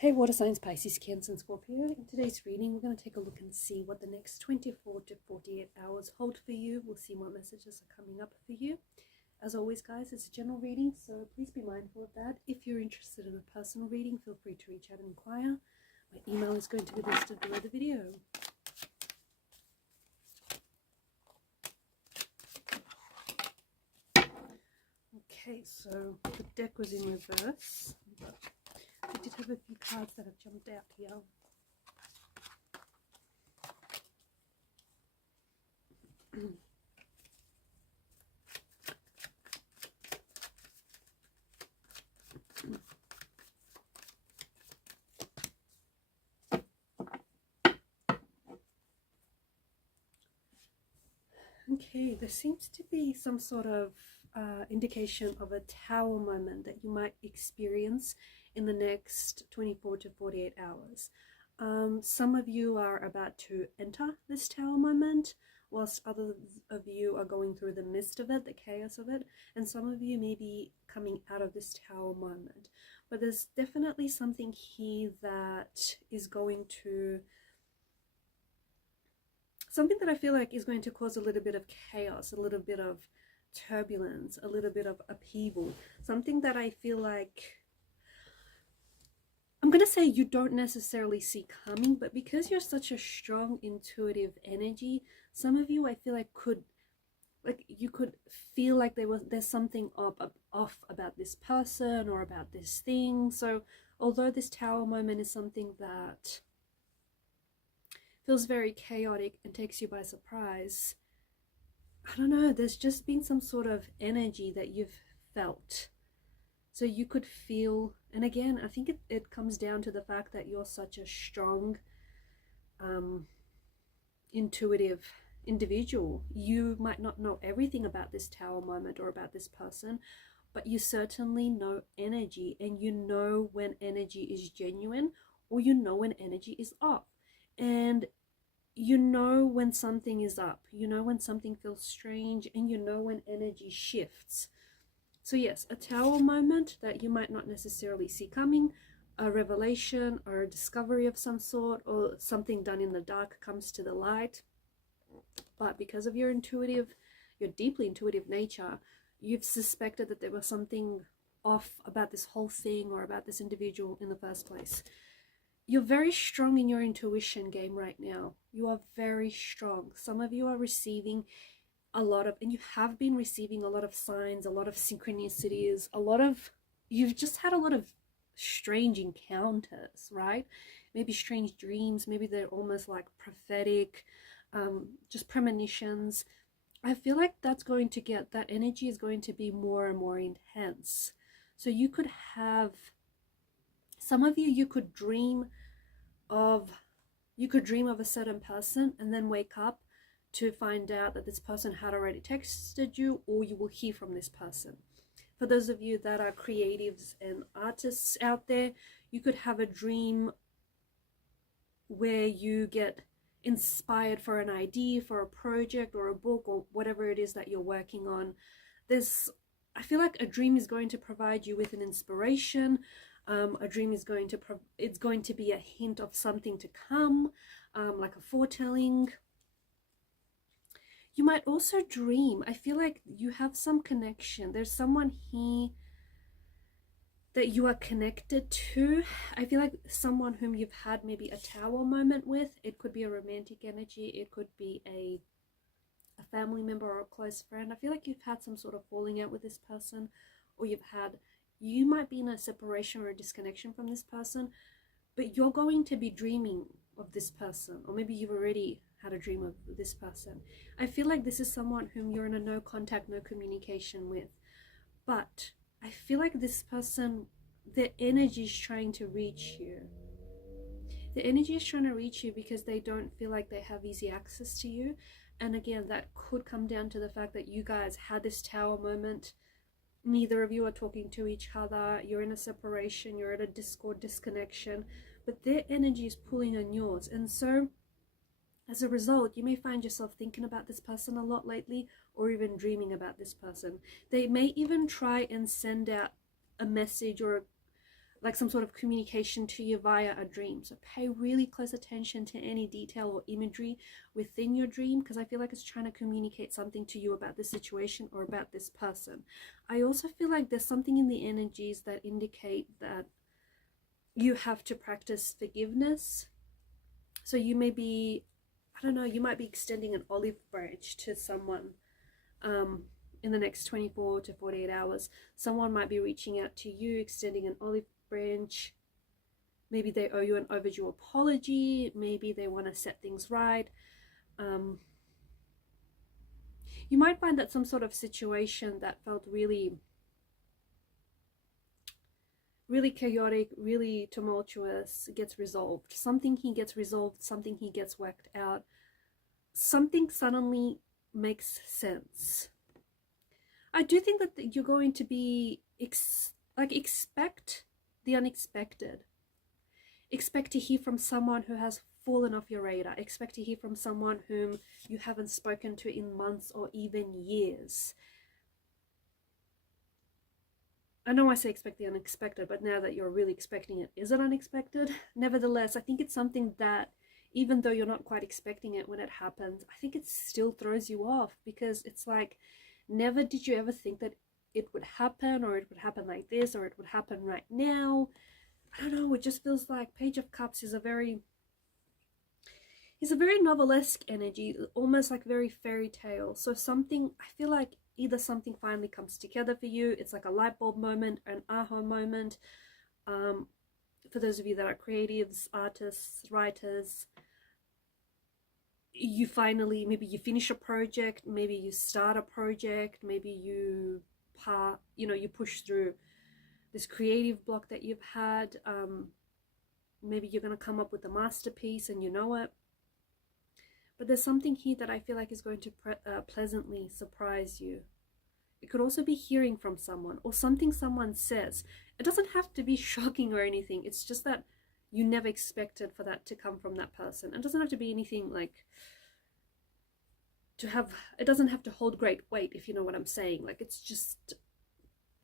Hey water signs, Pisces, Cancer and Scorpio. In today's reading, we're going to take a look and see what the next 24 to 48 hours hold for you. We'll see what messages are coming up for you. As always, guys, it's a general reading, so please be mindful of that. If you're interested in a personal reading, feel free to reach out and inquire. My email is going to be listed below the video. Okay, so the deck was in reverse, but I did have a few cards that have jumped out here. Okay, there seems to be some sort of indication of a tower moment that you might experience in the next 24 to 48 hours. Some of you are about to enter this tower moment, whilst others of you are going through the midst of it, the chaos of it, and some of you may be coming out of this tower moment. But there's definitely something here that is going to, something that I feel like is going to cause a little bit of chaos, a little bit of turbulence, a little bit of upheaval, something that I feel like, I'm going to say you don't necessarily see coming, but because you're such a strong intuitive energy, some of you I feel like you could feel like there's something off about this person or about this thing. So although this tower moment is something that feels very chaotic and takes you by surprise, I don't know, there's just been some sort of energy that you've felt. So you could feel, and again, I think it comes down to the fact that you're such a strong, intuitive individual. You might not know everything about this tower moment or about this person, but you certainly know energy, and you know when energy is genuine or you know when energy is off. And you know when something is up, you know when something feels strange, and you know when energy shifts. So yes, a tower moment that you might not necessarily see coming, a revelation or a discovery of some sort, or something done in the dark comes to the light. But because of your deeply intuitive nature, you've suspected that there was something off about this whole thing or about this individual in the first place. You're very strong in your intuition game right now. You are very strong. Some of you are receiving a lot of, and you have been receiving a lot of signs, a lot of synchronicities, you've just had a lot of strange encounters, right? Maybe strange dreams, maybe they're almost like prophetic, just premonitions. I feel like that energy is going to be more and more intense. So you could have, some of you could dream of a certain person and then wake up to find out that this person had already texted you, or you will hear from this person. For those of you that are creatives and artists out there, you could have a dream where you get inspired for an idea, for a project or a book or whatever it is that you're working on. I feel like a dream is going to provide you with an inspiration. A dream is going to be a hint of something to come, like a foretelling. You might also dream, I feel like you have some connection. There's someone here that you are connected to. I feel like someone whom you've had maybe a tower moment with. It could be a romantic energy. It could be a family member or a close friend. I feel like you've had some sort of falling out with this person, or you might be in a separation or a disconnection from this person, but you're going to be dreaming of this person, or maybe you've already had a dream of this person. I feel like this is someone whom you're in a no contact, no communication with, but I feel like this person, their energy is trying to reach you. The energy is trying to reach you because they don't feel like they have easy access to you. And again, that could come down to the fact that you guys had this tower moment. Neither of you are talking to each other. You're in a separation. You're at a disconnection. But their energy is pulling on yours. And so, as a result, you may find yourself thinking about this person a lot lately, or even dreaming about this person. They may even try and send out a message or like some sort of communication to you via a dream. So pay really close attention to any detail or imagery within your dream, because I feel like it's trying to communicate something to you about this situation or about this person. I also feel like there's something in the energies that indicate that you have to practice forgiveness. So you may be, I don't know, you might be extending an olive branch to someone in the next 24 to 48 hours. Someone might be reaching out to you, extending an olive branch. Maybe they owe you an overdue apology. Maybe they want to set things right. You might find that some sort of situation that felt really chaotic, really tumultuous gets resolved. Something he gets resolved, something he gets worked out. Something suddenly makes sense. I do think that you're going to be, expect the unexpected. Expect to hear from someone who has fallen off your radar. Expect to hear from someone whom you haven't spoken to in months or even years. I know I say expect the unexpected, but now that you're really expecting it, is it unexpected? Nevertheless, I think it's something that, even though you're not quite expecting it when it happens, I think it still throws you off, because it's like, never did you ever think that it would happen, or it would happen like this, or it would happen right now. I don't know, it just feels like Page of Cups is a very novelesque energy, almost like very fairy tale. So something, I feel like either something finally comes together for you, it's like a light bulb moment, an aha moment. For those of you that are creatives, artists, writers, you finally, maybe you finish a project, maybe you start a project, maybe you push through this creative block that you've had. Maybe you're going to come up with a masterpiece and you know it. But there's something here that I feel like is going to pleasantly surprise you. It could also be hearing from someone, or something someone says. It doesn't have to be shocking or anything. It's just that you never expected for that to come from that person. It doesn't have to be anything like it doesn't have to hold great weight, if you know what I'm saying. Like, it's just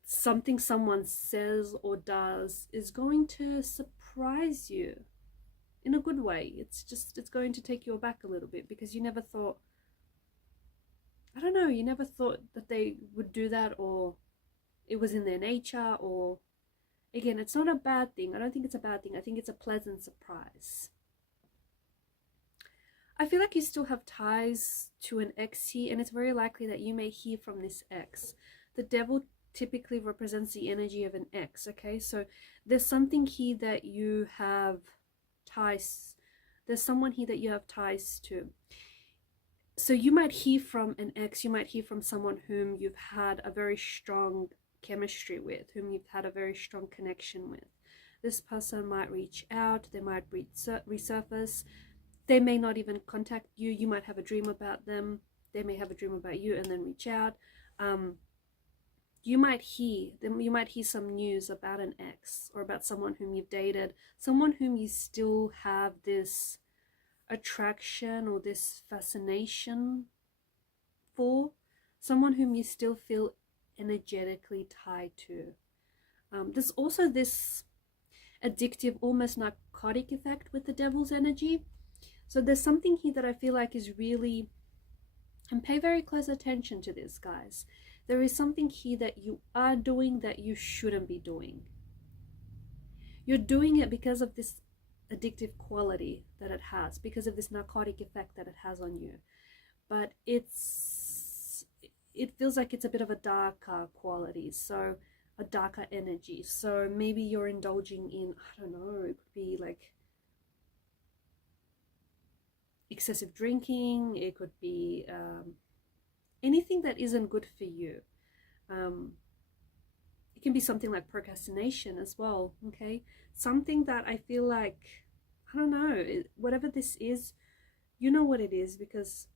something someone says or does is going to surprise you in a good way. It's going to take you aback a little bit, because you never thought, I don't know, you never thought that they would do that, or it was in their nature. Or again, it's not a bad thing. I don't think it's a bad thing. I think it's a pleasant surprise. I feel like you still have ties to an ex here, and it's very likely that you may hear from this ex. The devil typically represents the energy of an ex, okay? So there's something here that you have ties, there's someone here that you have ties to. So you might hear from an ex, you might hear from someone whom you've had a very strong chemistry with, whom you've had a very strong connection with. This person might reach out, they might resurface, they may not even contact you. You might have a dream about them, they may have a dream about you and then reach out. You might hear some news about an ex, or about someone whom you've dated, someone whom you still have this attraction or this fascination for, someone whom you still feel energetically tied to. There's also this addictive, almost narcotic effect with the devil's energy. So there's something here that I feel like is really, and pay very close attention to this, guys. There is something here that you are doing that you shouldn't be doing. You're doing it because of this addictive quality that it has, because of this narcotic effect that it has on you. But it feels like it's a bit of a darker quality, so a darker energy. So maybe you're indulging in, I don't know, it could be like excessive drinking, it could be anything that isn't good for you. It can be something like procrastination as well, okay? Something that I feel like, I don't know, whatever this is, you know what it is, because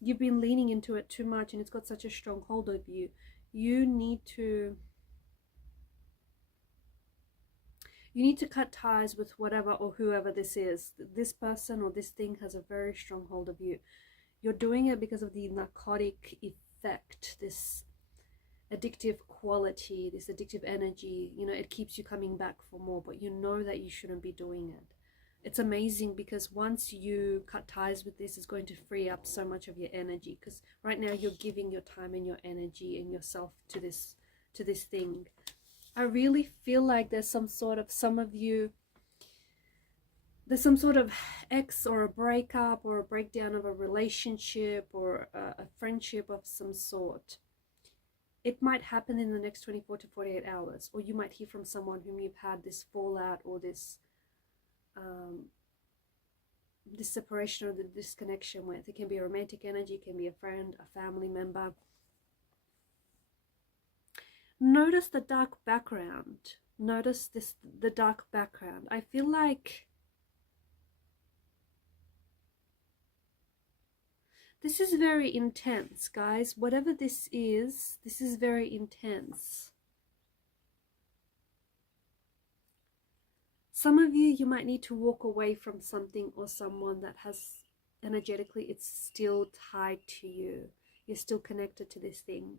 you've been leaning into it too much and it's got such a strong hold of you. You need to cut ties with whatever or whoever this is. This person or this thing has a very strong hold of you. You're doing it because of the narcotic effect, this addictive quality, this addictive energy. You know, it keeps you coming back for more, but you know that you shouldn't be doing it. It's amazing because once you cut ties with this, it's going to free up so much of your energy, because right now you're giving your time and your energy and yourself to this thing. I really feel like there's some sort of, there's some sort of ex or a breakup or a breakdown of a relationship or a friendship of some sort. It might happen in the next 24 to 48 hours, or you might hear from someone whom you've had this fallout or this separation or the disconnection with. It can be a romantic energy, it can be a friend, a family member. Notice the dark background. Notice the dark background. I feel like this is very intense, guys. Whatever this is very intense. Some of you might need to walk away from something or someone that has, energetically, it's still tied to you. You're still connected to this thing.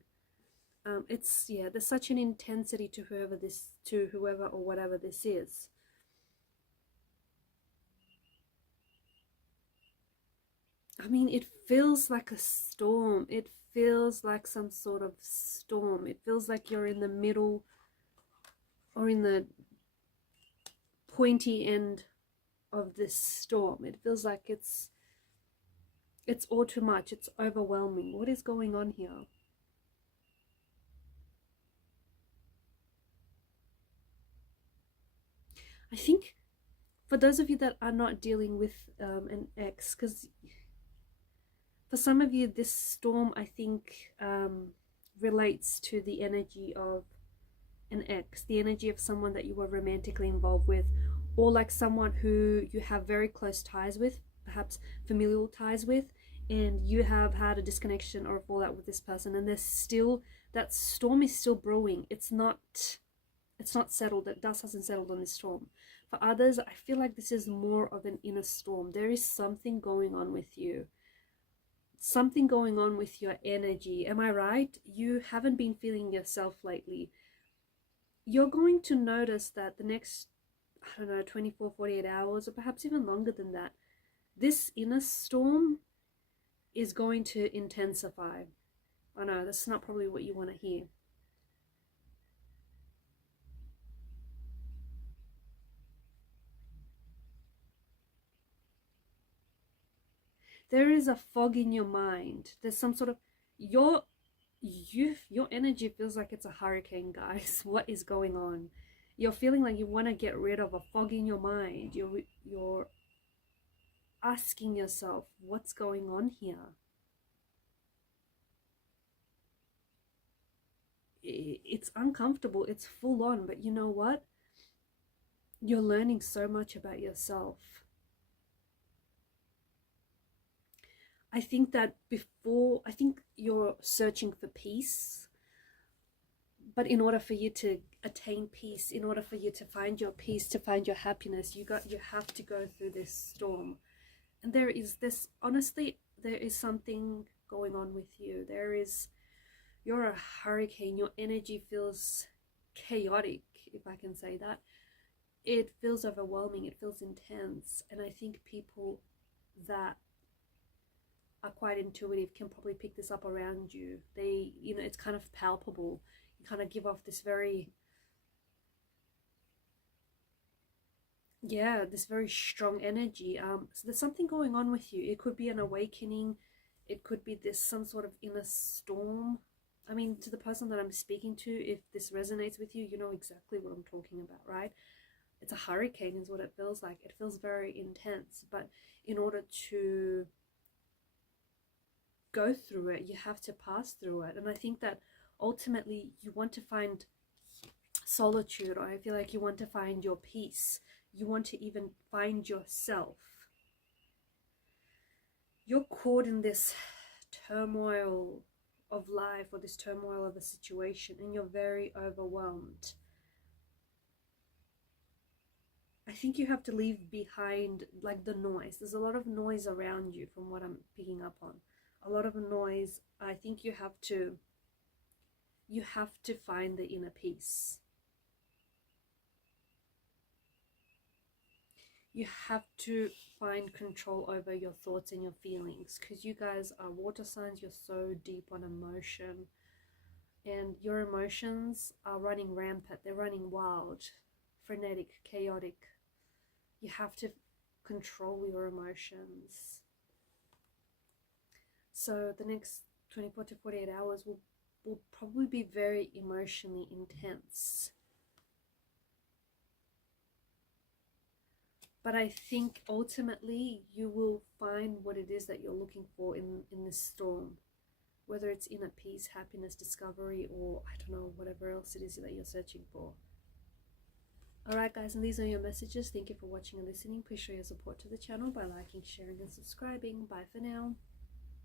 Yeah, there's such an intensity to whoever or whatever this is. I mean, it feels like a storm. It feels like some sort of storm. It feels like you're in the middle or in the pointy end of this storm. It feels like it's all too much. It's overwhelming. What is going on here? I think for those of you that are not dealing with an ex, because for some of you this storm, I think, relates to the energy of an ex, the energy of someone that you were romantically involved with, or like someone who you have very close ties with, perhaps familial ties with, and you have had a disconnection or a fallout with this person, and there's still, that storm is still brewing. It's not settled. That dust hasn't settled on this storm. For others, I feel like this is more of an inner storm. There is something going on with you. Something going on with your energy. Am I right? You haven't been feeling yourself lately. You're going to notice that the next, I don't know, 24, 48 hours, or perhaps even longer than that, this inner storm is going to intensify. I know, that's not probably what you want to hear. There is a fog in your mind. There's some sort of, your energy feels like it's a hurricane, guys. What is going on? You're feeling like you want to get rid of a fog in your mind. You're asking yourself, what's going on here? It's uncomfortable, it's full on, but you know what? You're learning so much about yourself. I think that I think you're searching for peace, but in order for you to attain peace, in order for you to find your peace, to find your happiness, you have to go through this storm. And there is this, honestly, there is something going on with you. You're a hurricane. Your energy feels chaotic, if I can say that. It feels overwhelming. It feels intense. And I think people that are quite intuitive can probably pick this up around you. It's kind of palpable. You kind of give off this very, this very strong energy. So there's something going on with you. It could be an awakening. It could be some sort of inner storm. I mean, to the person that I'm speaking to, if this resonates with you, you know exactly what I'm talking about, right? It's a hurricane is what it feels like. It feels very intense, but in order to go through it, you have to pass through it. And I think that ultimately you want to find solitude, or I feel like you want to find your peace. You want to even find yourself. You're caught in this turmoil of life, or this turmoil of a situation, and you're very overwhelmed. I think you have to leave behind like the noise. There's a lot of noise around you from what I'm picking up on. A lot of noise. I think you You have to find the inner peace. You have to find control over your thoughts and your feelings, because you guys are water signs. You're so deep on emotion, and your emotions are running rampant. They're running wild, frenetic, chaotic. You have to control your emotions. So the next 24 to 48 hours will probably be very emotionally intense. But I think ultimately you will find what it is that you're looking for in this storm. Whether it's inner peace, happiness, discovery, or I don't know, whatever else it is that you're searching for. Alright guys, and these are your messages. Thank you for watching and listening. Please show your support to the channel by liking, sharing, and subscribing. Bye for now.